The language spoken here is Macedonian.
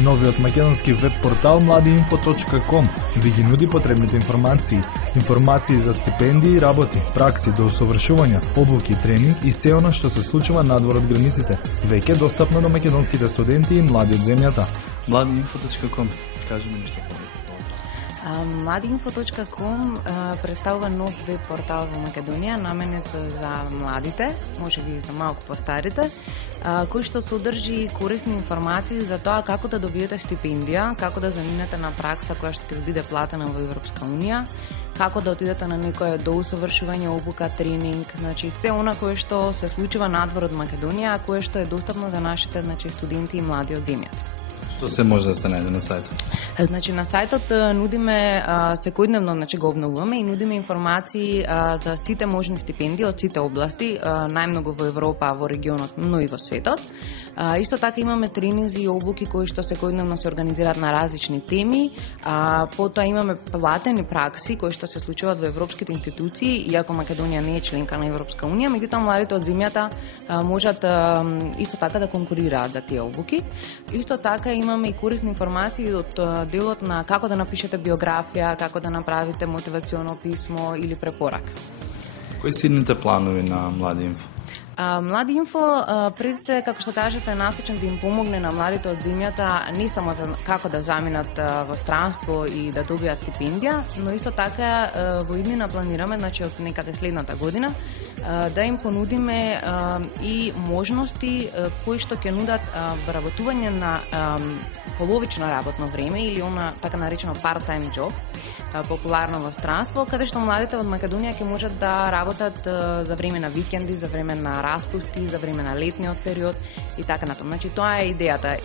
Новиот македонски веб портал mladiinfo.com ви ги нуди потребните информации за стипендии, работи, пракси до усовршувања, обуки, тренинг и се она што се случува надвор од границите, веќе достапно до македонските студенти и млади од земјата. mladiinfo.com, кажи ми нешто повеќе. Mladiinfo.com представува нов веб портал во Македонија, наменет за младите, може би за малку постарите, кој што содржи корисни информации за тоа како да добиете стипендија, како да заминете на пракса која што ќе ви биде платена во Европска Унија, како да отидете на некое доусовршување, обука, тренинг, значи се она кое што се случува надвор од Македонија, а кое што е достапно за нашите студенти и млади од земјата. Што се може да се најде на сајтот? Значи на сајтот нудиме секојдневно, го обновуваме и нудиме информации за сите можни стипендии од сите области, најмногу во Европа, во регионот, но и во светот. Исто така имаме тренинзи и обуки кои што секојдневно се организираат на различни теми. Потоа имаме платени пракси кои што се случуваат во европските институции, иако Македонија не е членка на Европска Унија, меѓутоа младите од земјата можат исто така да конкурираат за тие обуки. Исто така имаме и корисни информации од делот на како да напишете биографија, како да направите мотивационо писмо или препорака. Кои се идните планови на Mladi.info? Mladi.info пред се, како што кажете, насочен да им помогне на младите од земјата не само како да заминат во странство и да добијат стипендија, но исто така во иднина планираме, значи од некаде следната година, да им понудиме и можности кои што ќе нудат вработување на половично работно време или она така наречено part-time job, популарно во странство, каде што младите од Македонија ќе можат да работат за време на викенди, за време на распусти, за време на летниот период и така натаму. Значи тоа е идејата.